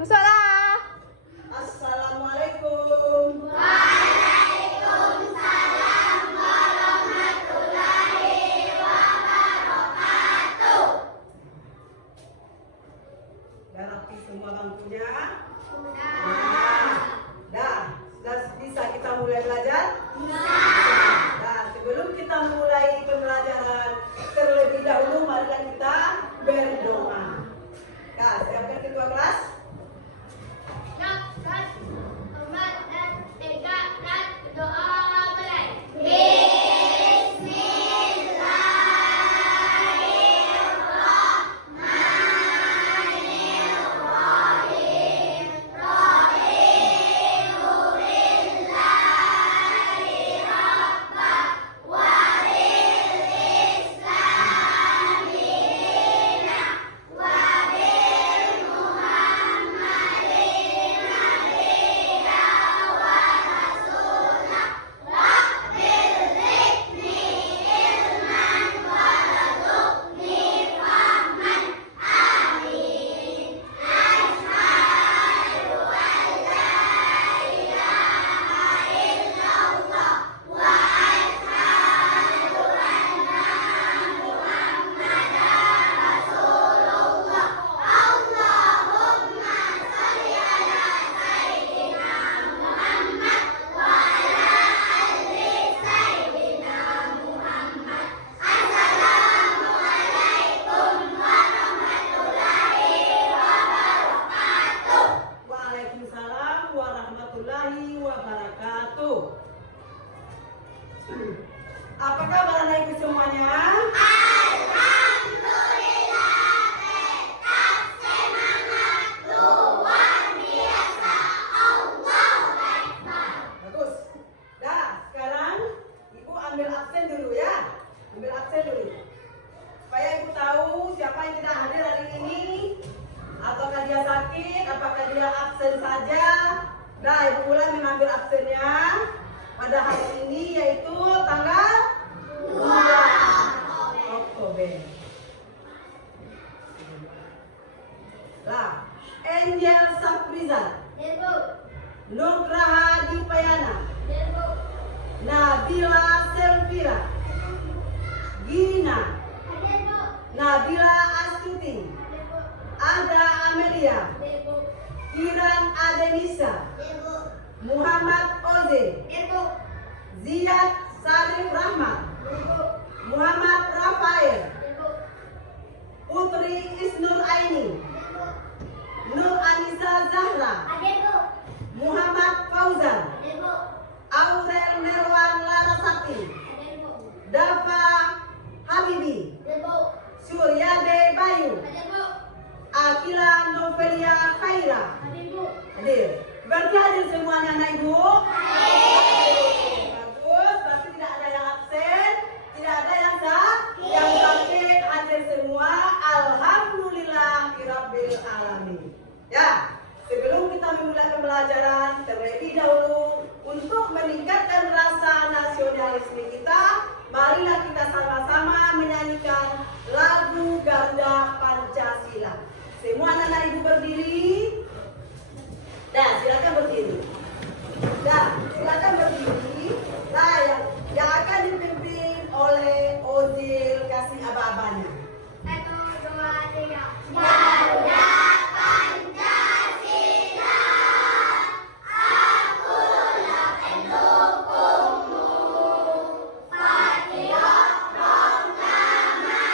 Musalah. Assalamualaikum. Waalaikumsalam warahmatullahi wabarakatuh. Udah rapi semua bangkunya? Sudah. Sudah bisa kita mulai belajar? Bisa. Nah, sebelum kita memulai pembelajaran, terlebih dahulu marilah kita berdoa. Nah, siapkan ketua kelas? Waalaikumsalam warahmatullahi wabarakatuh. Apa kabar anak ibu semuanya? Alhamdulillah, tetap semangat, luar biasa. Allahu Akbar. Bagus. Dah, sekarang ibu ambil absen dulu ya. Ambil absen dulu. Supaya ibu tahu siapa yang tidak hadir hari ini. Apakah dia sakit, apakah dia absen saja. Dah, ibu mulai mengambil absennya pada hari ini, yaitu tanggal 2 Oktober. Lah, Angel Saprizal, Ibu, Nugraha Dipayana, ibu, Nabila Selvira, Gina, ibu, Nabila Astuti, ibu, Ada Amelia, ibu, Kiran Adenisa, ibu, Muhammad Oze, ibu, Ziyad Salim Rahmat, ibu, Muhammad Rafael, ibu, Putri Isnur Aini, ibu, Nur Anissa Zahra, ibu, Muhammad Fauzan, ibu, Aurel Nerwan Larasati, ibu, Dafa Habibi, ibu, Suryade Bayu, ibu, Akila Novelia Khaira. ibu. Hadir. Berarti hadir semuanya anak ibu? Bagus, berarti tidak ada yang absen, tidak ada yang sakit, hadir semua. Alhamdulillahirabbil alamin. Ya, sebelum kita memulai pembelajaran, terlebih dahulu untuk meningkatkan rasa nasionalisme kita, marilah kita sama-sama menyanyikan lagu Garuda Pancasila. Semua anak-anak ibu berdiri. Dah, silakan berdiri. Dah, silakan berdiri. Nah, yang akan dipimpin oleh Odil, kasih aba-abanya. 1, 2, 3. Garuda Pancasila, akulah pendukungmu. Patriot proklamasi,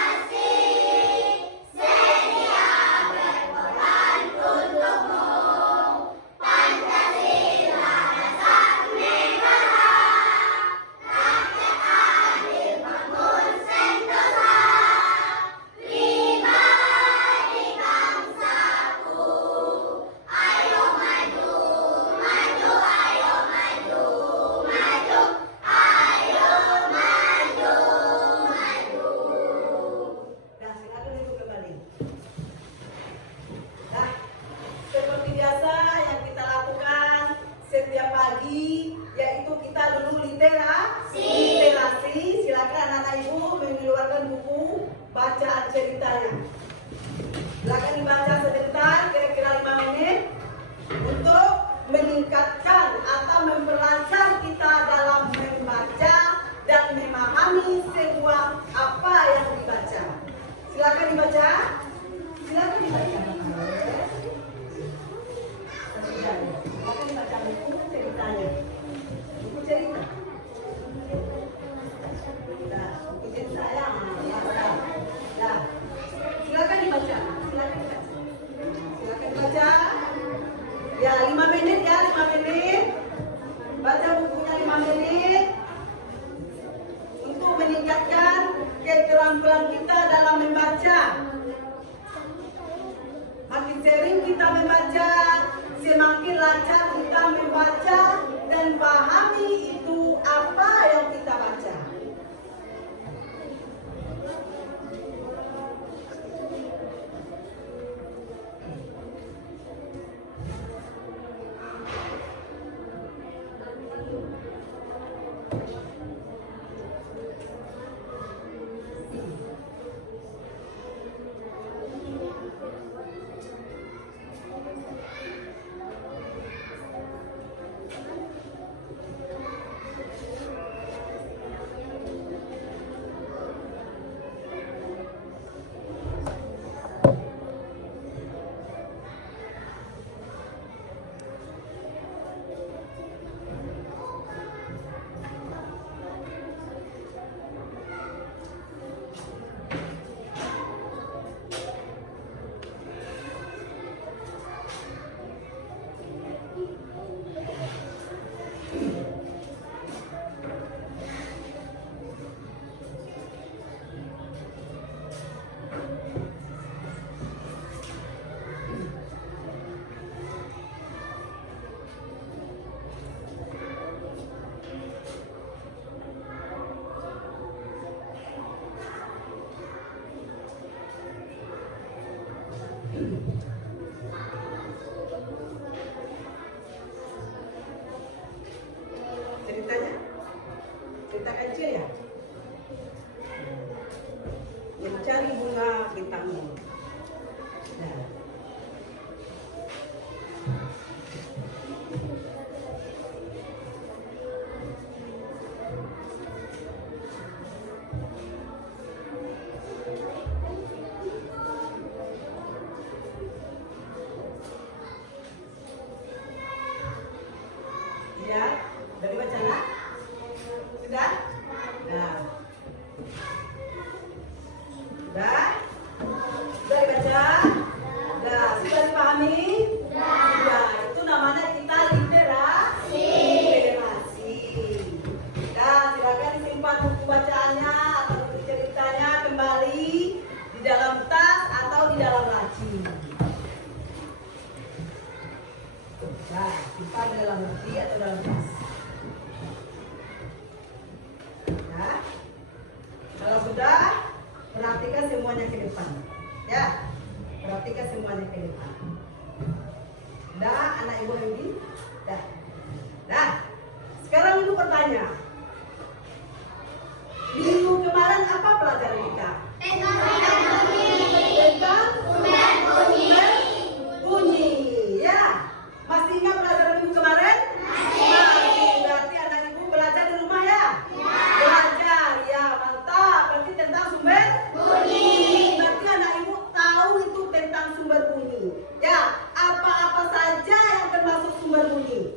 untuk meningkatkan atau memperlancar kita dalam membaca dan memahami sebuah apa yang dibaca. Silakan dibaca. Silakan dibaca. Silakan dibaca buku ceritanya. Buku cerita. Nah, buku cerita ya. Nah, silakan dibaca. Silakan dibaca. Silakan dibaca. Ya, 5 menit ya, 5 menit. Baca bukunya 5 menit. Untuk meningkatkan keterampilan kita dalam membaca. Makin sering kita membaca, semakin lancar kita membaca dan pahami itu apa yang kita baca. Ceritanya? Cerita kecil ya? Mencari bunga bintangmu. Nah. Ya, dari bacaan sudah? Nah, sudah? Sudah dibaca? Sudah, sudah dipahami? Sudah, itu namanya kita literasi. Nah, silakan disimpan buku bacaannya atau buku ceritanya kembali di dalam tas atau di dalam laci. Nah, simpan di dalam laci atau dalam tas. Nah, kalau sudah, perhatikan semuanya ke depan. Ya, perhatikan semuanya ke depan. Dah, anak ibu Heidi? Dah. Nah, sekarang ibu bertanya. Minggu kemarin apa pelajaran kita? Tentang bunyi. Ya, masih ingat pelajaran minggu kemarin? Masih. Berarti anak ibu belajar di rumah ya? Belajar, ya mantap. Berarti tentang sumber bunyi. Berarti anak ibu tahu itu tentang sumber bunyi. Ya, apa-apa saja yang termasuk sumber bunyi?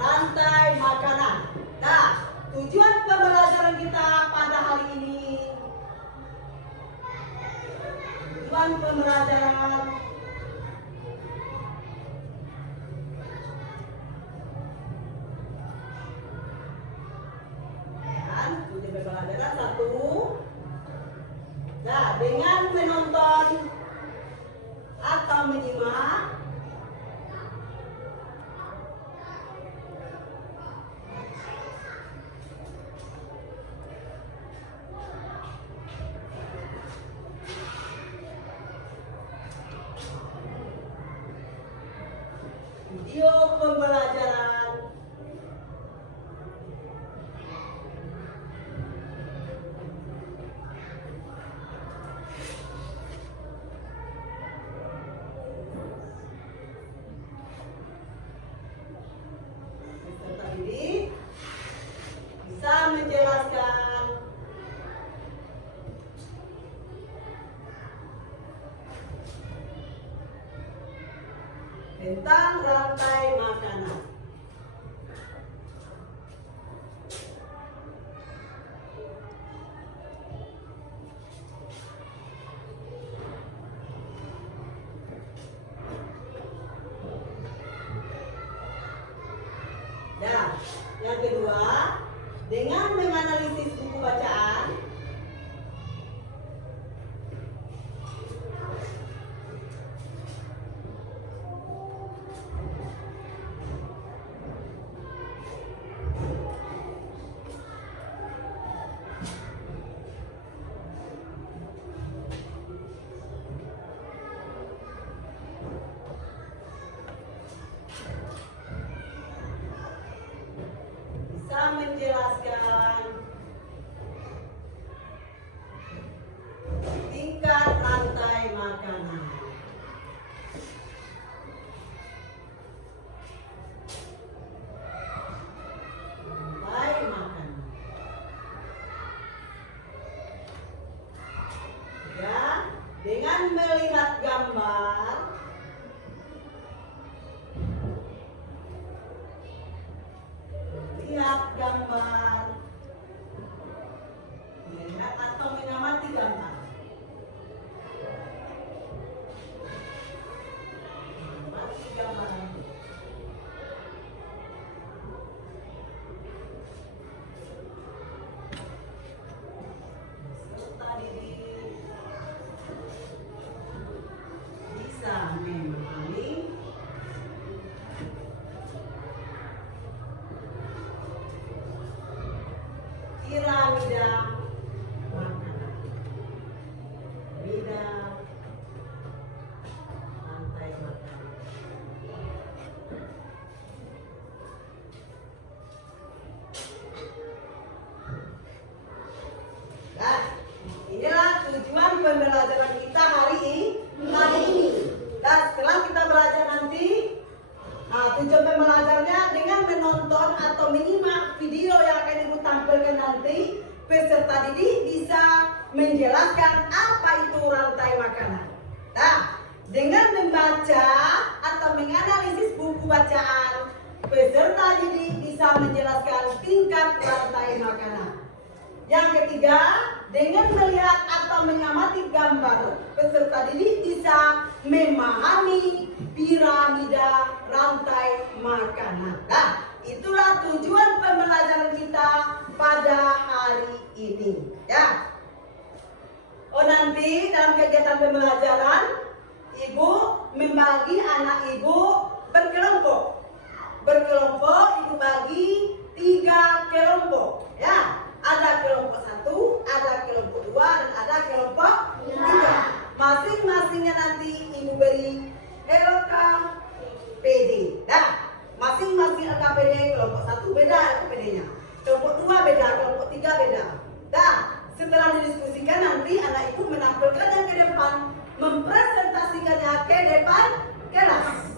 Rantai makanan. Nah, tujuan pembelajaran kita pada hari ini, tujuan pembelajaran dan tujuan pembelajaran satu. Nah, dengan menonton atau menyimak video pembelajaran peserta didik bisa menjelaskan tentang rantai makanan. Nah, yang kedua, dengan menganalisis buku bacaan, bisa menjelaskan tingkat rantai makanan. Rantai makanan. Ya, dengan melihat gambar melihat atau mengamati gambar. Mengamati gambar. Peserta didik bisa memahami piramida makanan. Piramida rantai makanan. Nah, inilah tujuan pembelajaran kita hari ini. Dan setelah kita belajar nanti, nah, tujuan pembelajarannya dengan menonton atau menyimak video yang akan ibu tampilkan nanti, peserta didik bisa menjelaskan apa itu rantai makanan. Nah, dengan membaca atau menganalisis buku bacaan, peserta didik bisa menjelaskan tingkat rantai makanan. Yang ketiga, dengan melihat atau mengamati gambar, peserta didik bisa memahami piramida rantai makanan. Nah, itulah tujuan pembelajaran kita pada hari ini. Ya. Oh, nanti dalam kegiatan pembelajaran, ibu membagi anak ibu berkelompok. Berkelompok ibu bagi 3 kelompok. Ya. Ada kelompok 1, ada kelompok 2, dan ada kelompok 3. Masing-masingnya nanti ibu beri LKPD. Nah, masing-masing LKPD, kelompok 1 beda LKPD-nya, kelompok 2 beda, kelompok 3 beda. Nah, setelah didiskusikan nanti anak ibu menampilkannya ke depan, mempresentasikannya ke depan kelas.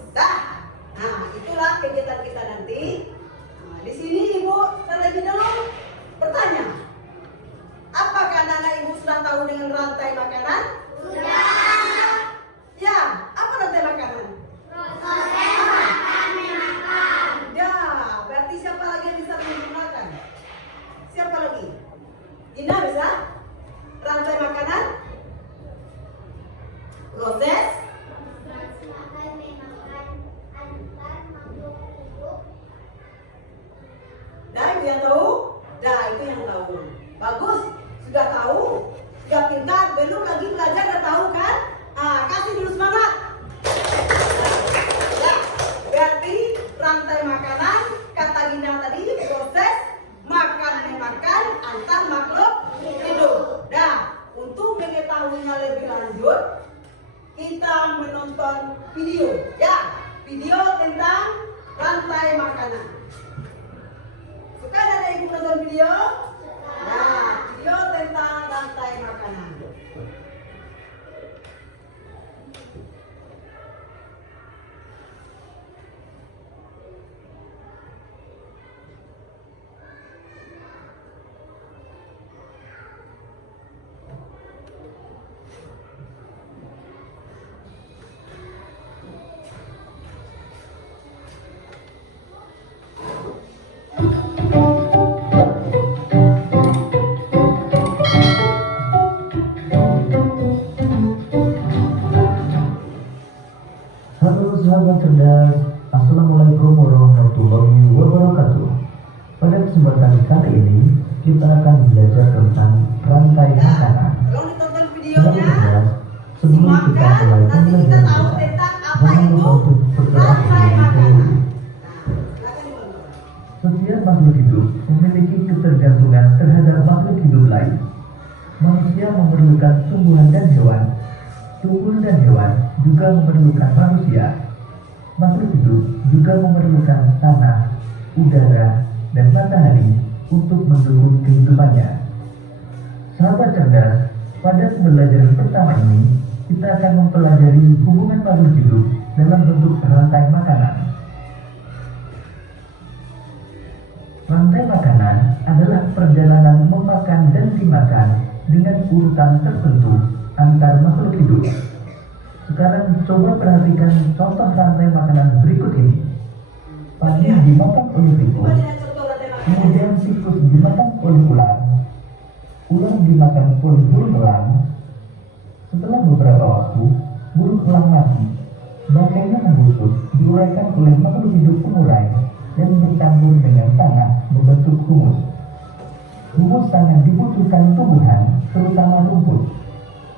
Ada yang tahu? Nah, itu yang tahu. Bagus. Sudah tahu? Sudah pintar? Belum lagi belajar, udah tahu kan? Kasih dulu semangat. Ya, berarti rantai makanan, kata Gina tadi, proses makan memakan antar makhluk hidup. Nah, untuk mengetahuinya lebih lanjut, kita menonton video. Ya, video tentang rantai makanan. Suka ada ibu nonton video? Nah, video tentang rantai makanan. Halo sahabat cerdas, Assalamualaikum warahmatullahi wabarakatuh. Pada kesempatan kali ini kita akan belajar tentang rantai makanan. Kalau ditonton Sahabat videonya, cerdas, sebelum kita simakkan, mulai nanti kita pembelajaran tahu kita, tentang apa jangan itu lupa untuk berdoa rantai terlebih makanan. dahulu. Silakan ditonton. Setiap makhluk hidup memiliki ketergantungan terhadap makhluk hidup lain. Manusia memerlukan tumbuhan dan hewan. Tumbuhan dan hewan juga memerlukan manusia. Makhluk hidup juga memerlukan tanah, udara, dan matahari untuk mendukung kehidupannya. Sahabat cerdas, pada pembelajaran pertama ini, kita akan mempelajari hubungan makhluk hidup dalam bentuk rantai makanan. Rantai makanan adalah perjalanan memakan dan dimakan dengan urutan tertentu antar makhluk hidup. Sekarang coba perhatikan contoh rantai makanan berikut ini. Padi dimakan oleh tikus, Coba lihat contoh rantai makanan. kemudian tikus dimakan oleh ular, ular dimakan oleh burung elang. Setelah beberapa waktu, burung elang mati. Bangkainya membusuk, diuraikan oleh makhluk hidup pengurai dan bercampur dengan tanah membentuk humus. Humus sangat dibutuhkan tumbuhan, terutama rumput.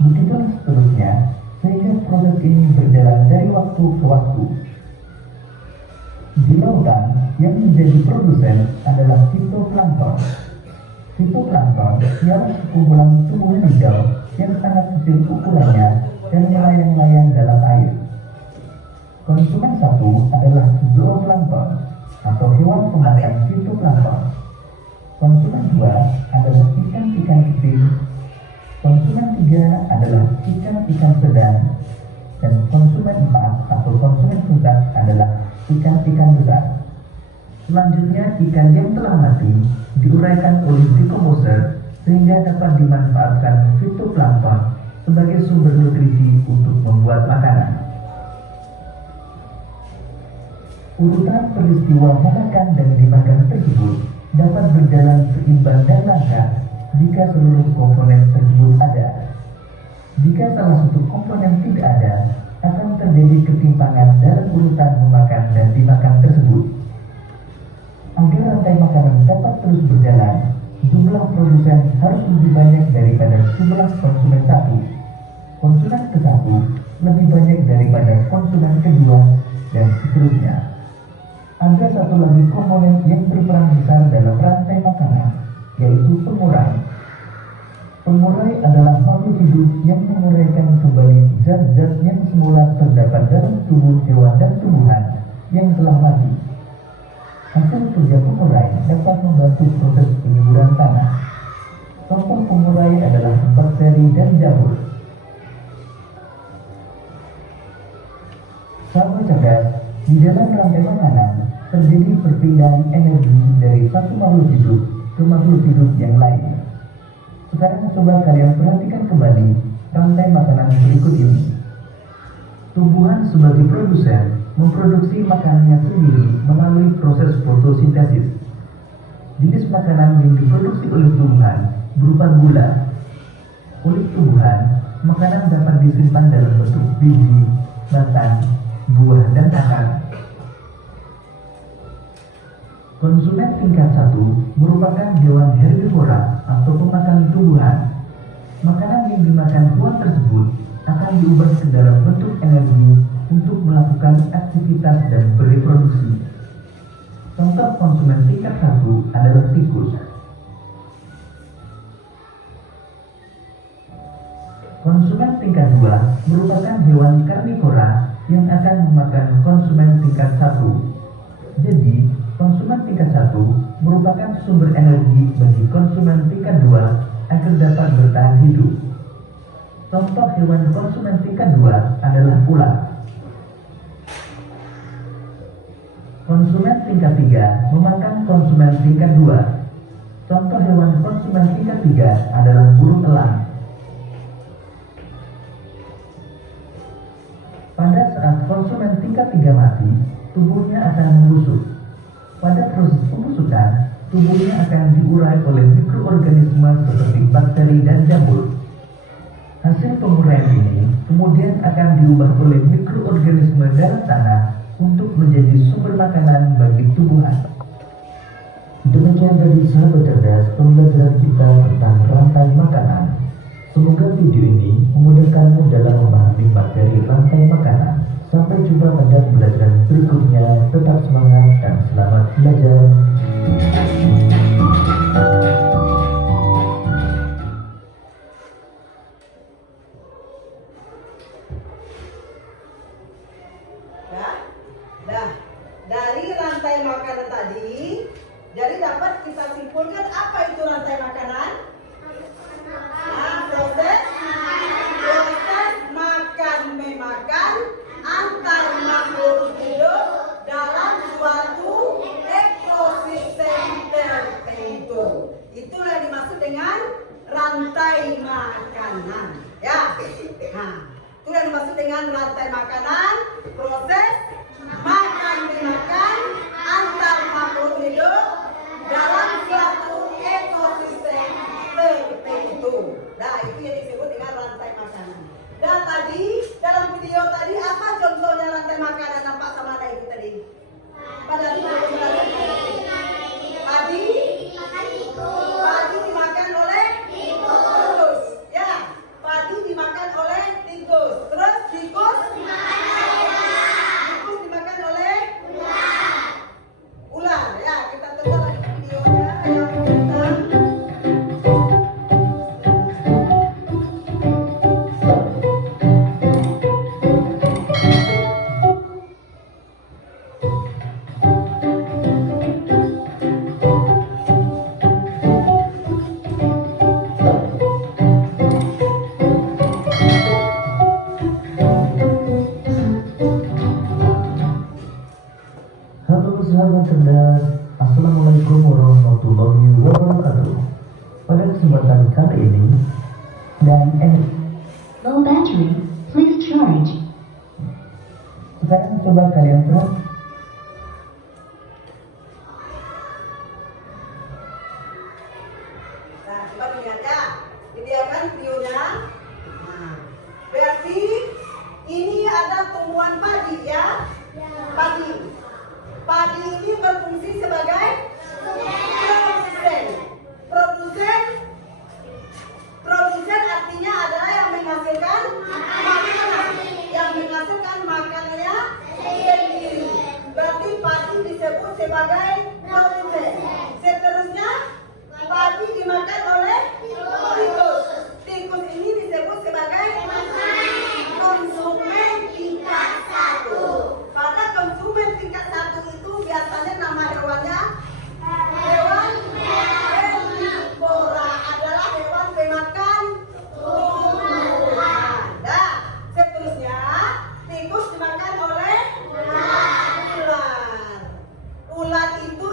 Begitulah seterusnya, sehingga proses ini berjalan dari waktu ke waktu. Di lautan, yang menjadi produsen adalah fitoplankton. Fitoplankton ialah sekumpulan tumbuhan hijau yang sangat kecil ukurannya dan melayang-layang dalam air. Konsumen satu adalah zooplankton atau hewan pemakan fitoplankton. Konsumen dua adalah ikan-ikan kecil. Konsumen tiga adalah ikan-ikan sedang. Dan konsumen empat atau konsumen puncak adalah ikan-ikan besar. Selanjutnya, ikan yang telah mati diuraikan oleh decomposer sehingga dapat dimanfaatkan fitoplankton sebagai sumber nutrisi untuk membuat makanan. Urutan peristiwa memakan dan dimakan tersebut dapat berjalan seimbang dan lancar jika seluruh komponen tersebut ada. Jika salah satu komponen tidak ada, akan terjadi ketimpangan dalam urutan memakan dan dimakan tersebut. Agar rantai makanan dapat terus berjalan, jumlah produsen harus lebih banyak daripada jumlah konsumen satu. Konsumen ke satu lebih banyak daripada konsumen kedua, dan seterusnya. Ada satu lagi komponen yang berperan besar dalam rantai makanan, yaitu pengurai. Pengurai adalah makhluk hidup yang menguraikan kembali zat-zat yang semula terdapat dalam tubuh hewan dan tumbuhan yang telah mati. Hasil kerja pengurai dapat membantu proses penyuburan tanah. Contoh pengurai adalah bakteri dan jamur. Sahabat cerdas, di dalam rantai makanan terjadi perpindahan energi dari satu makhluk hidup ke makhluk hidup yang lain. Sekarang coba kalian perhatikan kembali rantai makanan berikut ini. Tumbuhan sebagai produsen memproduksi makanannya sendiri melalui proses fotosintesis. Jenis makanan yang diproduksi oleh tumbuhan berupa gula. Oleh tumbuhan, makanan dapat disimpan dalam bentuk biji, batang, buah, dan akar. Konsumen tingkat 1 merupakan hewan herbivora atau pemakan tumbuhan. Makanan yang dimakan hewan tersebut akan diubah ke dalam bentuk energi untuk melakukan aktivitas dan bereproduksi. Contoh konsumen tingkat 1 adalah tikus. Konsumen tingkat 2 merupakan hewan karnivora yang akan memakan konsumen tingkat 1. Jadi, konsumen tingkat 1 merupakan sumber energi bagi konsumen tingkat 2 agar dapat bertahan hidup. Contoh hewan konsumen tingkat 2 adalah ular. Konsumen tingkat 3 memakan konsumen tingkat 2. Contoh hewan konsumen tingkat 3 adalah burung elang. Pada saat konsumen tingkat 3 mati, tubuhnya akan membusuk. Pada proses pembusukan, tubuhnya akan diurai oleh mikroorganisme seperti bakteri dan jamur. Hasil penguraian ini kemudian akan diubah oleh mikroorganisme dalam tanah untuk menjadi sumber makanan bagi tumbuhan. Demikian tadi sahabat cerdas pembelajaran kita tentang rantai makanan. Semoga video ini memudahkanmu dalam memahami materi rantai makanan. Sampai jumpa pada pembelajaran berikutnya. Tetap semangat dan selamat belajar. Dari rantai makanan tadi, jadi dapat kita simpulkan apa itu rantai makanan? Proses makan memakan antar makhluk hidup dalam suatu ekosistem tertentu. Itulah yang dimaksud dengan rantai makanan. Ya, itu yang dimaksud dengan rantai makanan, proses makan memakan antar makhluk hidup dalam suatu ekosistem tertentu. Nah, itu yang disebut dengan rantai makanan. Dan tadi dalam video tadi apa contohnya rantai makanan nampak sama ada ibu tadi? Pada padi dimakan oleh tikus. Ya, padi dimakan oleh tikus. Terus tikus dimakan oleh ular. Ya, kita tunggu lagi videonya yang tentang sahabat cerdas, Assalamualaikum warahmatullahi wabarakatuh. Pada kesempatan kali ini dan Low battery, please charge. sekarang coba kalian terus. Nah, coba dilihat ya. Ini dia kan videonya. Nah, berarti ini ada tumbuhan padi ya. Padi. Padi ini berfungsi sebagai produsen. Produsen artinya adalah yang menghasilkan makanan. Yang menghasilkan makanannya sendiri. Berarti padi disebut sebagai produsen. Seterusnya padi dimakan oleh tikus. Tikus ini disebut sebagai konsumen tingkat 1. Pada konsumen tingkat 1 itu biasanya nama hewannya hewan herbivora, adalah hewan pemakan tumbuhan. Nah, seterusnya tikus dimakan oleh ular. Ular itu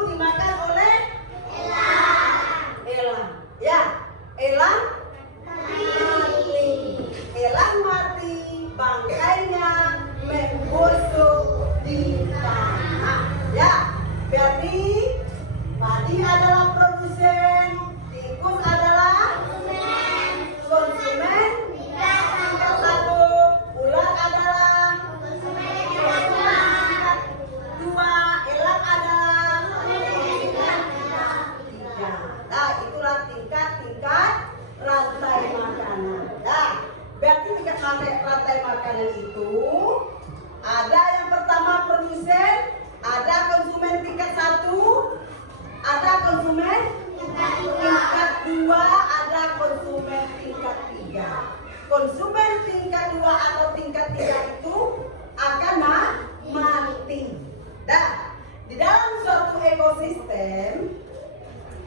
Di dalam suatu ekosistem,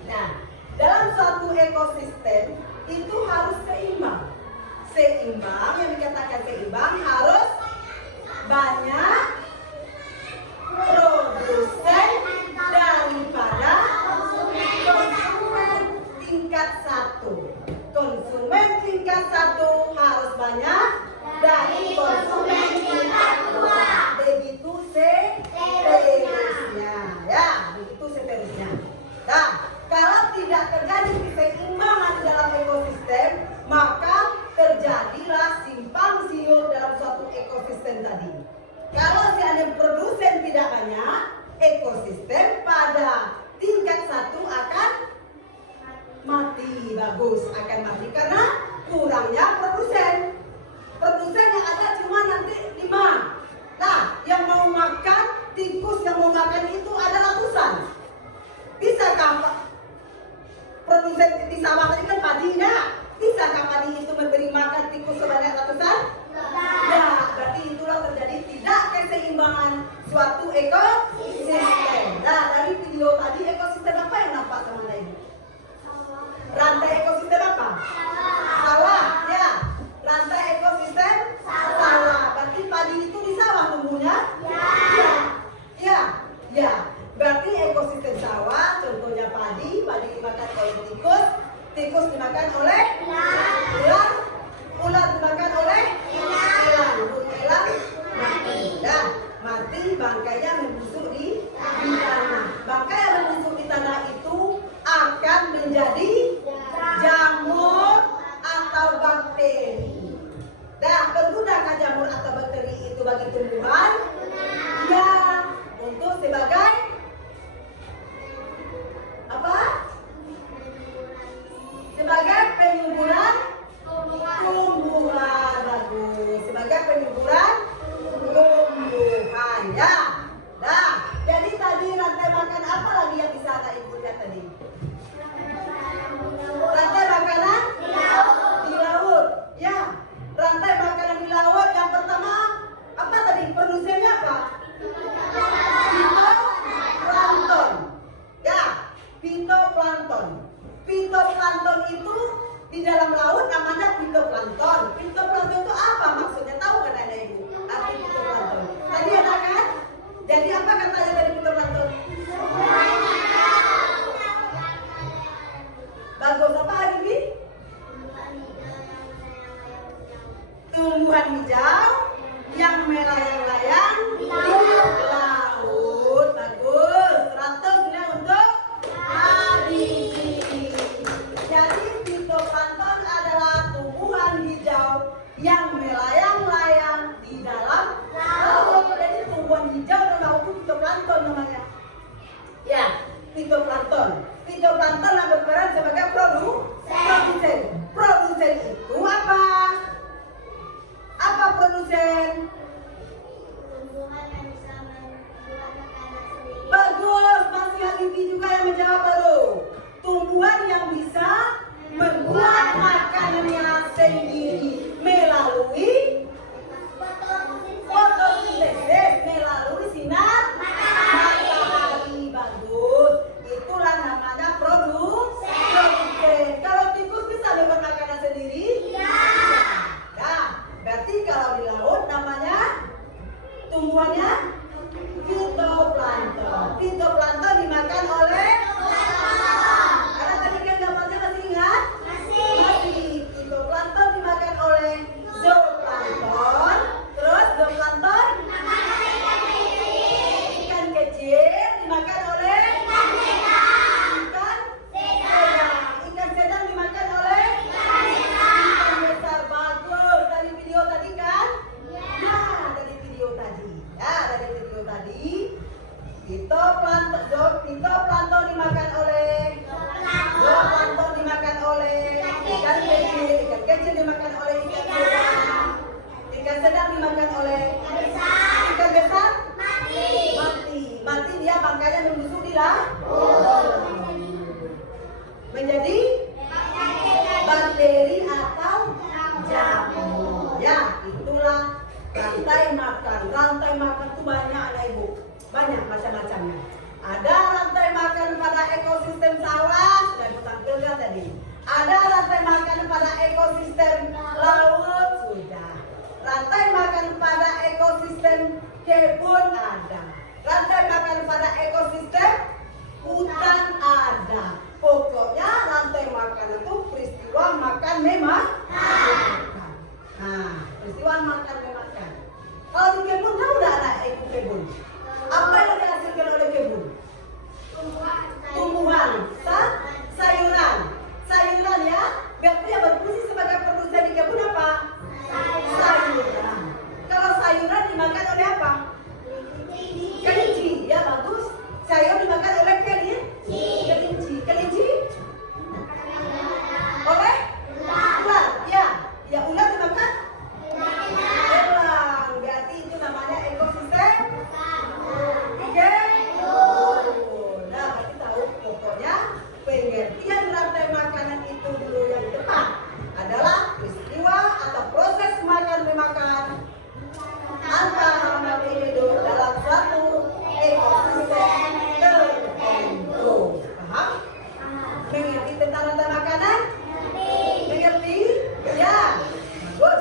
nah, dalam suatu ekosistem itu harus seimbang. Seimbang, yang dikatakan seimbang harus banyak produsen daripada konsumen tingkat satu. Konsumen tingkat satu harus banyak dari konsumen tingkat dua. Begitu seterusnya, ya, begitu seterusnya. Nah, kalau tidak terjadi keseimbangan dalam ekosistem, maka terjadilah simpang siur dalam suatu ekosistem tadi. Kalau seandainya produsen tidak banyak, ekosistem pada tingkat satu akan mati. Bagus, akan mati karena kurangnya produsen. Produsen yang ada cuma nanti 5. Nah, yang mau makan, tikus yang mau makan itu ada ratusan. Bisakah produsen di sawah tadi kan padinya? Bisakah padi itu memberi makan tikus sebanyak ratusan? Ya, berarti itulah terjadi tidak keseimbangan suatu ekosistem. Nah, dari video tadi ekosistem apa yang nampak teman-teman ini? Rantai ekosistem apa? Sawah, ya. Rantai ekosistem sawah. Berarti padi itu di sawah tumbuhnya? Ya. Berarti ekosistem sawah, contohnya padi dimakan oleh tikus, tikus dimakan oleh ular, ular dimakan oleh elang, elang mati. Nah, mati bangkainya membusuk di tanah. Bangkai yang membusuk di tanah itu akan menjadi jamur atau bakteri. Nah, bergunakah jamur atau bakteri itu bagi tumbuhan? Ya, untuk sebagai apa? Sebagai penyuburan tumbuhan. Bagus. Sebagai penyuburan tumbuhan, ya. Nah, jadi tadi rantai makan apa lagi yang bisa anak ibu lihat tadi? Rantai makanan di laut. Ya, rantai makanan di laut yang pertama apa tadi? Produsennya apa? Fitoplankton. Ya, fitoplankton. Fitoplankton itu di dalam laut namanya fitoplankton. Fitoplankton itu apa maksudnya? Tahu kan ada ibu? Arti fitoplankton. Tadi ada kan? Jadi apa katanya dari fitoplankton? Bagus, apa lagi Bi? Tumbuhan hijau yang melayang-layang di laut. Bagus. 100 nilai untuk Habibie. Jadi fitoplankton adalah tumbuhan hijau yang melayang-layang di dalam laut. Jadi tumbuhan hijau dalam laut itu fitoplankton namanya. Ya, fitoplankton. Fitoplankton yang berperan sebagai produsen. Produsen itu apa? Apa produsen? Bagus, masih Habibie juga yang menjawab baru. Tumbuhan yang bisa membuat makanannya sendiri melalui fotosintesis, melalui sinar matahari. Bagus, itulah namanya produsen. Kalau tikus bisa membuat makanan sendiri? Nah, berarti kalau di laut namanya tumbuhannya fitoplankton. Fitoplankton dimakan oleh karena tadi kan gambarnya masih ingat? Masih. Fitoplankton dimakan oleh zooplankton. Terus zooplankton ikan kecil dimakan oleh ikan sedang. Ikan sedang dimakan oleh ikan besar. Bagus. Dari video tadi kan? Nah, dari video tadi. Ya, dari video tadi. Fitoplankton dimakan oleh zooplankton dimakan oleh ikan kecil dimakan oleh ikan sedang. Ikan sedang dimakan oleh ikan besar mati dia bangkainya membusuk di laut menjadi bakteri atau jamur. Ya, itulah rantai makan. Rantai makan itu banyak anak ibu. banyak macam-macamnya. Ada rantai makan pada ekosistem sawah, sudah ditampilkan tadi. Ada rantai makan pada ekosistem laut, sudah. Rantai makan pada ekosistem kebun ada. Rantai makan pada ekosistem hutan ada. Pokoknya rantai makan itu peristiwa makan memakan. Nah, peristiwa makan memakan. Kalau di kebun tahu nggak anak ibu kebun? Apa yang dihasilkan oleh kebun? Tumbuhan, sayuran, sayuran ya. Berarti yang berfungsi sebagai produsen di kebun apa? Sayuran. Kalau sayuran dimakan oleh apa? Kelinci, ya bagus. Sayur dimakan oleh kelinci. Kelinci? Oleh? Ular, ya. Ya ular dimakan? Elang. Berarti itu namanya ekosistem. Nah, berarti tahu pokoknya pengertian rantai makanan itu dulu yang tepat adalah peristiwa atau proses makan memakan antara makhluk hidup dalam suatu ekosistem tertentu. Paham? Mengerti tentang rantai makanan? Mengerti? Ya. Bagus.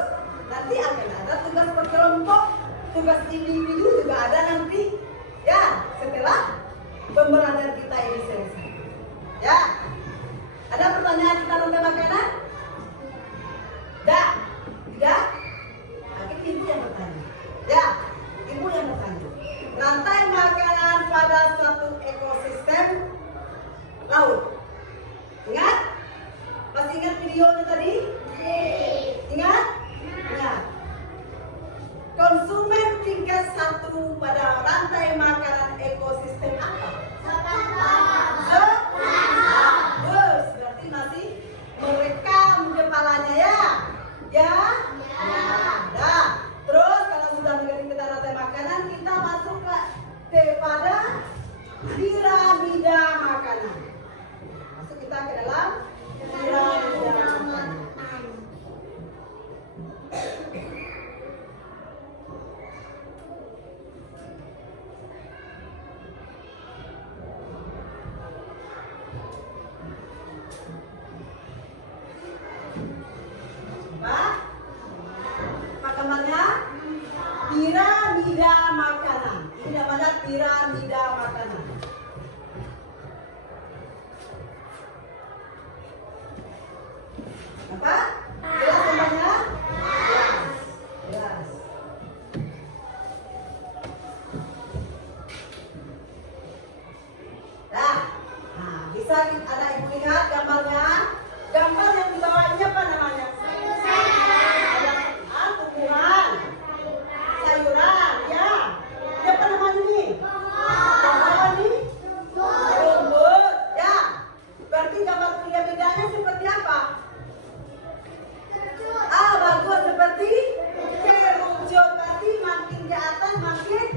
Nanti akan ada tugas berkelompok, tugas individu juga ada nanti. Ya, setelah pembelajaran kita ini selesai. Ya. Ada pertanyaan tentang rantai makanan? Tidak? Akhirnya ibu yang bertanya. Ya, ibu yang bertanya. Rantai makanan pada suatu ekosistem laut. Ingat? Masih ingat videonya tadi? Ingat? Ingat. Konsumen tingkat 1 pada rantai makanan ekosistem apa? Bagus, berarti masih merekam kepalanya ya? Ya? Nah, terus kalau sudah mengerti tentang rantai makanan, kita masuk kepada piramida makanan. Masuk kita ke dalam piramida makanan. Apa gambarnya? Piramida makanan. Ini namanya piramida makanan. Apa? Jelas gambarnya? Jelas. Nah, bisa ada ibu lihat gambarnya? Gambar yang di bawah ini apa namanya? Tumbuhan, sayuran, ya. Ini apa namanya nih? Pohon nih? Rumput, ya. Berarti gambar piramidanya seperti apa? Bagus, seperti kerucut. Berarti makin ke atas makin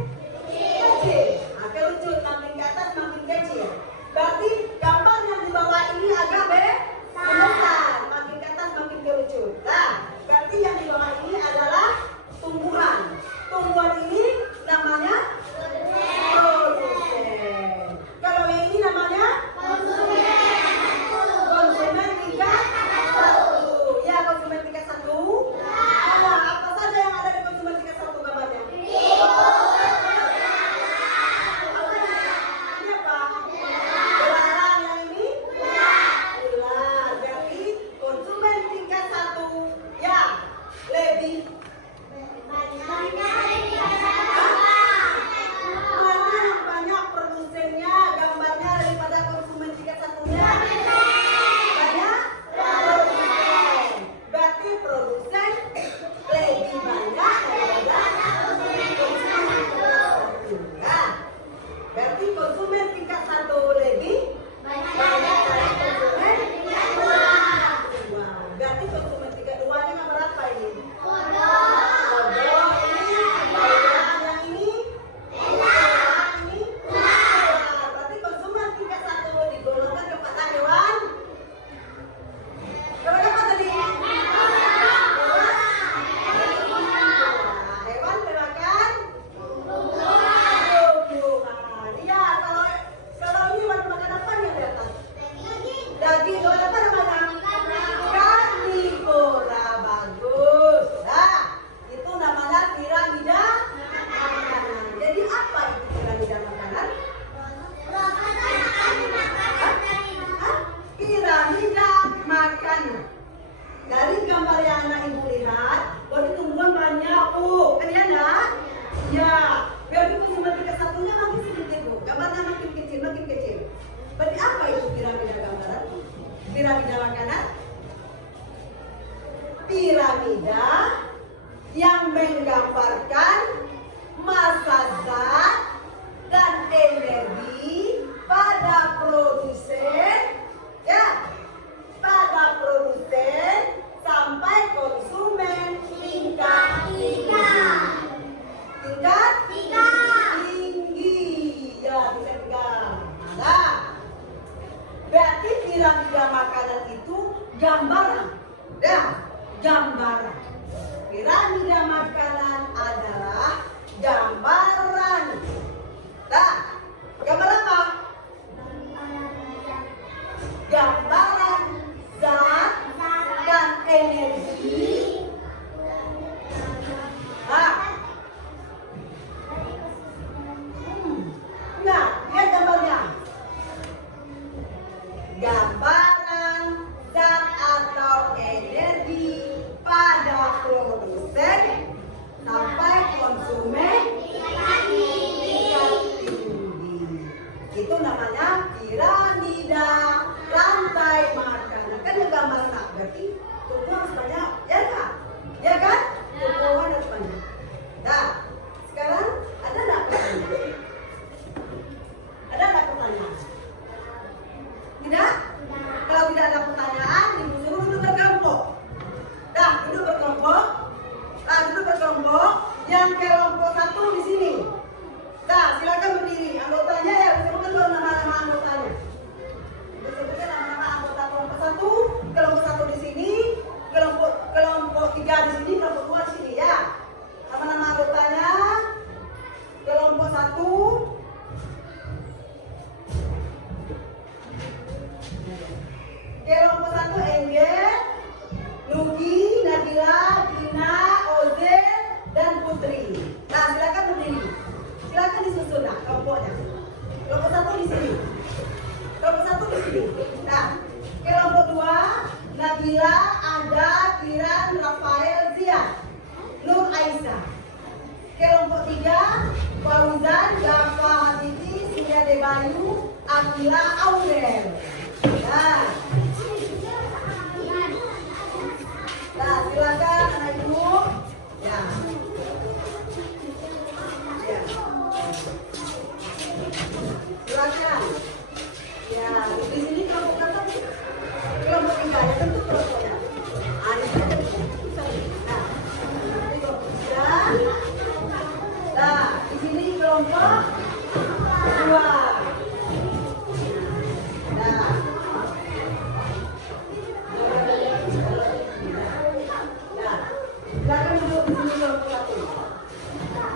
kecil. Kerucut makin ke atas makin kecil. Berarti gambar yang di bawah ini agak piramida makanan itu gambaran. Dah, gambaran. Piramida makanan adalah gambaran. Dah, gambar apa? Gambaran zat dan energi. Nah, nah, lihat gambarnya. Gambaran zat atau energi pada produsen sampai konsumen tingkat tinggi. Itu namanya piramida rantai makanan. Kan yang gambar tak berarti tubuh harus banyak, ya kan? Ya kan? Tubuh harus banyak. Nah, sekarang ada nggak pertanyaan? Ada nggak pertanyaan? Tidak? Kalau tidak ada pertanyaan, disuruh duduk berkelompok. Dah, duduk berkelompok. Nah, duduk berkelompok. Yang kelompok satu di sini. Dah, silakan berdiri. Anggotanya ya, disebutkan dulu nama-nama anggotanya. Disebutkan nama-nama anggota kelompok satu. Kelompok satu di sini. Kelompok tiga di sini. Kelompok dua di sini ya. Nama-nama anggotanya. Kelompok satu. Kelompok satu Engel, Nugi, Nabila, Dina, Oze, dan Putri. Nah, silakan berdiri. Silakan disusun nah, kelompoknya. Kelompok satu di sini. Kelompok satu di sini. Nah, kelompok dua Nabila, Ada, Kiran, Rafael, Zian, Nur Aisyah. Kelompok tiga Fauzan, Jaffa, Hadidi, Sinja Debayu, Akila, Aurel. Nah, silakan anak ibu. Ya. Ya. Silakan. Ya, di sini kelompok berapa? Kelompok tiga ya, tentu kelompoknya. Ada. Nah, ini kelompok tiga. Nah, di sini kelompok dua. Nah. Silakan duduk di sini kelompok satu.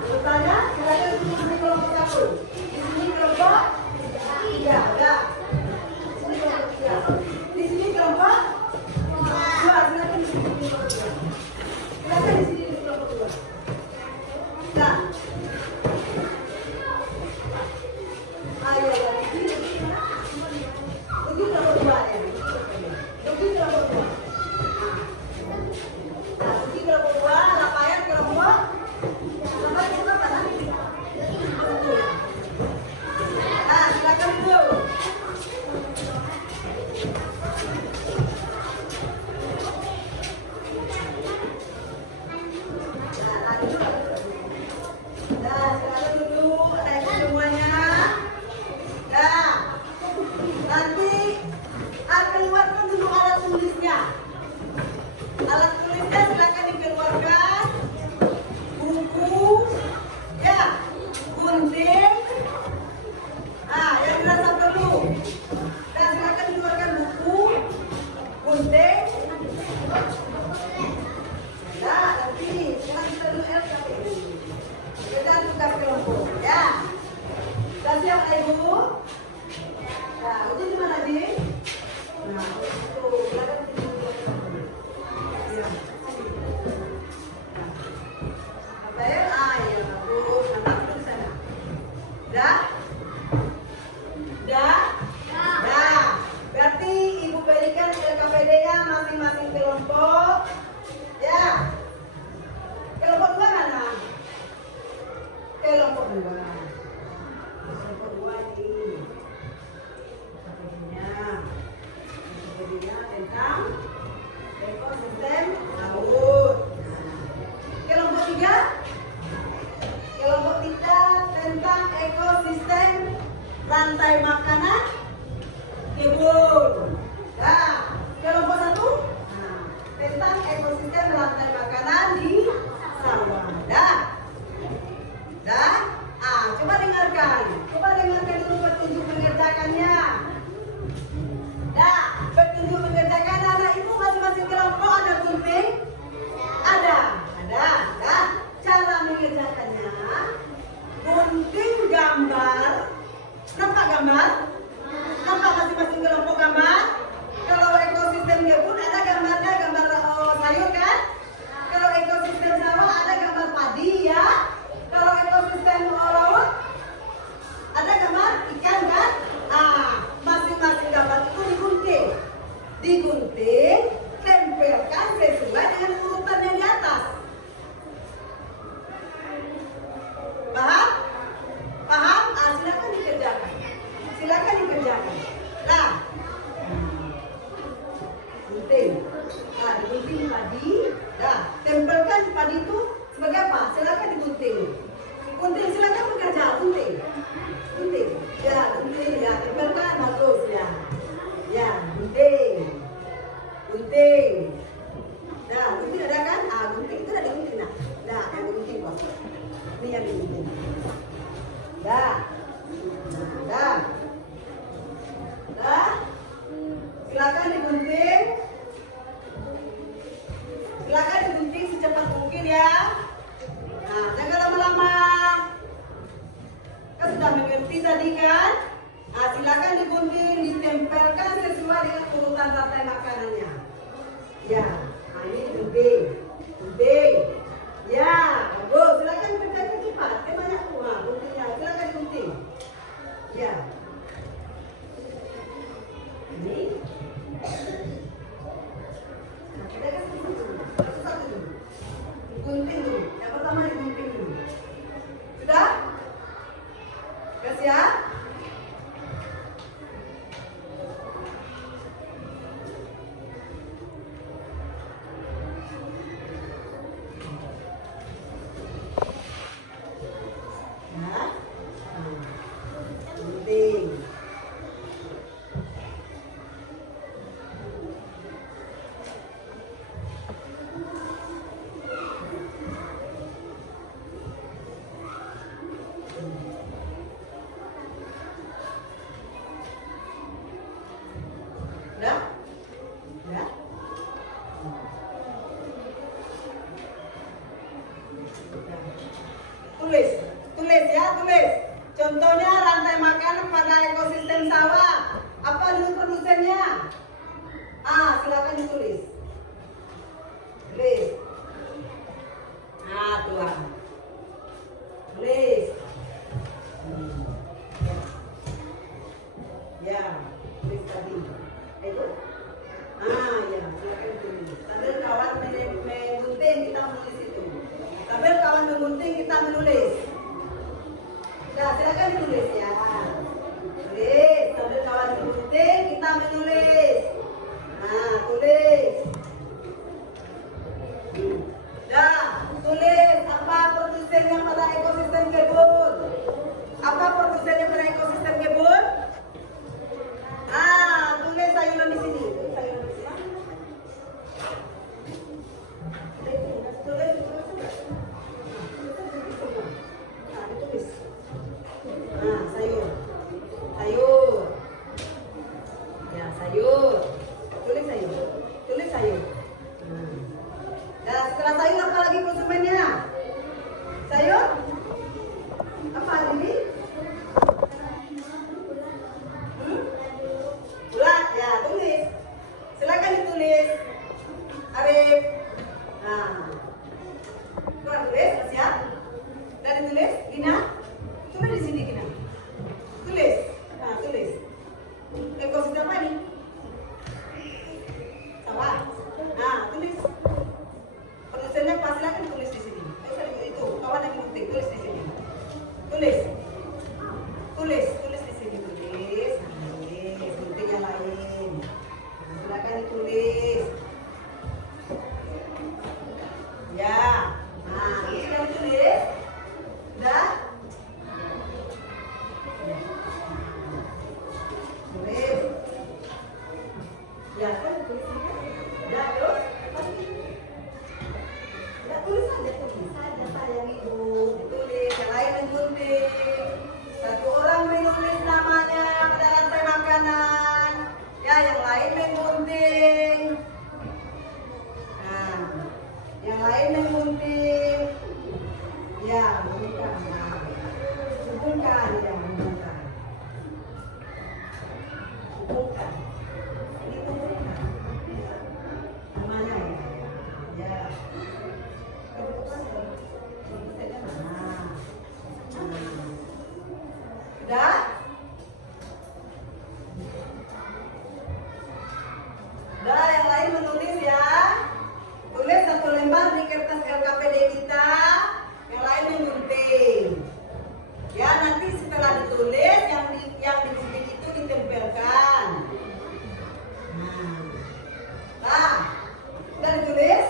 Bertanya, silakan duduk di sini kelompok satu. Di sini kelompok tiga, ya. Di sini kelompok tiga. Di sini kelompok dua. Silakan di sini kelompok dua. Silakan di sini kelompok dua. Nah, ayo ya, di sini. Ini kelompok dua ya. Ini kelompok dua. Ini kelompok dua, Rafael kelompok berapa nanti? Nah, silakan dulu. Nah, silakan dulu, naik semuanya. Nah, nanti keluarkan dulu alat tulisnya. Alat tulisnya silakan dikeluarkan. Buku, ya, gunting. Ah, yang dirasa perlu. Dan silakan dikeluarkan buku, gunting. Nah, nanti sekarang kita dulu LKPU. Kita tukar kelompok, ya. Dan siap ibu. Nah, uji di mana di? Nah, tuh, silakan berarti ibu berikan LKPD-nya masing-masing kelompok. Ya. Kelompok dua mana? Kelompok dua. Kelompok dua ini. LKPD-nya tentang ekosistem laut. Kelompok tiga. Kelompok tiga tentang ekosistem rantai makanan kebun. Nah, kelompok satu tentang ekosistem rantai makanan di sawah. Coba dengarkan dulu petunjuk mengerjakannya. gambar? Nampak masing-masing kelompok gambar? Kalau ekosistem kebun ada gambarnya, gambar sayur kan? Kalau ekosistem sawah ada gambar padi ya? Kalau ekosistem laut ada gambar ikan kan? Masing-masing gambar itu digunting, tempelkan sesuai dengan urutan yang di atas. Paham? Paham? Silakan dikerjakan. Silakan dikerjakan. Nah, gunting. Digunting padi. Nah, tempelkan padi itu sebagai apa? Silakan digunting. Gunting, silakan bekerja. Gunting. Ya, gunting. Ya, tempelkan bagus ya. Ya, gunting. Nah, gunting ada kan? Gunting itu ada gunting. Nah, yang digunting kok. Ini yang digunting. Dah. Silakan digunting. Silakan digunting secepat mungkin ya. Nah, jangan lama-lama. Kan sudah mengerti tadi kan? Silakan digunting, ditempelkan sesuai dengan urutan rantai makanannya. Ya, ini digunting. Ya, bagus. Silakan kerjakan cepat. Banyak tuh, guntingnya. Silakan digunting. Ya. Ini. Kerjakan satu-satu dulu. Gunting dulu. Yang pertama digunting dulu. Sudah? Sudah siap? Tulis. Contohnya rantai makanan pada ekosistem sawah. Apa dulu produsennya? Silakan ditulis. Tulis. Tuang. Tulis. Ya, tulis tadi. Itu. Ya, silakan tulis. Sambil kawan menggunting kita menulis itu. Sambil kawan menggunting kita menulis. Nah, silakan ditulis ya. Tulis, sambil kawan menggunting kita menulis. Tulis. Tulis apa produsennya pada ekosistem kebun. Apa produsennya pada ekosistem kebun? Tulis sayuran di sini. Sayur. kumpulkan. Ini kumpulkan. Namanya ya. Ya. Kebetulan tulisannya mana? Udah? Udah, yang lain menulis ya. Tulis satu lembar di kertas LKPD kita. Yang lain menyunting. Ya, nanti setelah ditulis yang disunting itu ditempelkan. Nah, udah ditulis?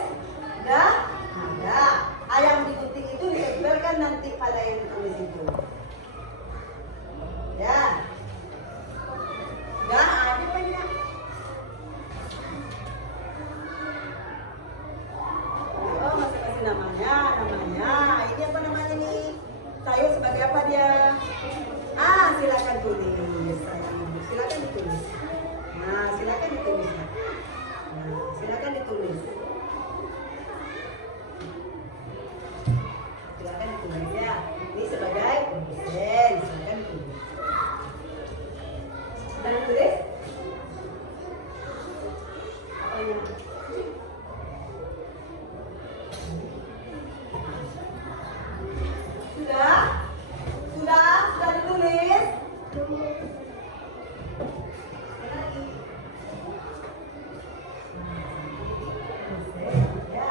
Udah? Ada. Yang disunting itu ditempelkan nanti pada yang ditulis itu. Ya. Udah, ada banyak. Oh, masih kasih namanya. Ini apa namanya nih? Sayur sebagai apa dia? Silakan tulis. Silakan ditulis. Nah, silakan ditulis. Silakan ditulis. Silakan ditulis ya. Ini sebagai dosen. Silakan ditulis. Sudah ditulis? Apanya? Sudah ditulis? Ya,